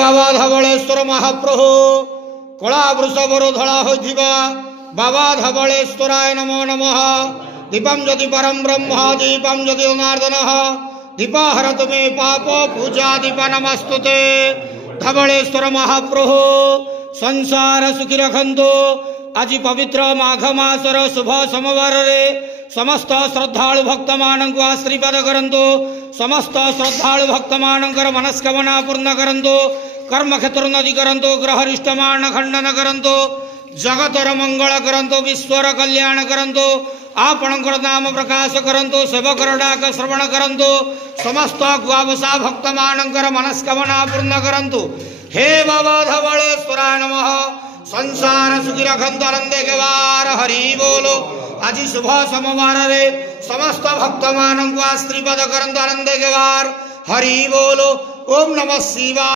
बाबा धवलेश्वर महाप्रभु कला वृषभर धड़ा होइथिबा बाबा धवलेश्वराय नमो नमः। दीपम ज्योति परम ब्रह्म दीपम ज्योति जनार्दन दीपाहर तुमे पाप पूजा दीप नमस्तुते। धवलेश्वर महाप्रभु संसार सुखी रखंतु। आज पवित्र माघ मासर शुभ सोमवार रे समस्त श्रद्धालु भक्त मानक आशीर्वाद करंतु। समस्त श्रद्धालु भक्त मानकर मनस्कामना पूर्ण करंतु। कर्म क्षेत्र नदी करंतु। ग्रहरिष्ट मान खंडन करंतु। जगतर मंगल करंतु। विश्वर कल्याण करंतु। आपणकर नाम प्रकाश करंतु। सेवकर डाक श्रवण करंतु। समस्त गुआवसा भक्त मानकर मनस्कामना पूर्ण करंतु। हे बाबा धवलेश्वराय नमः। संसार सुखी रखंतु आनंदे के वार हरि बोलो। आज शुभ सोमवार रे समस्त भक्त मानक आशीर्वाद करंतु आनंदे के वार हरि बोलो। ओम नमः शिवाय।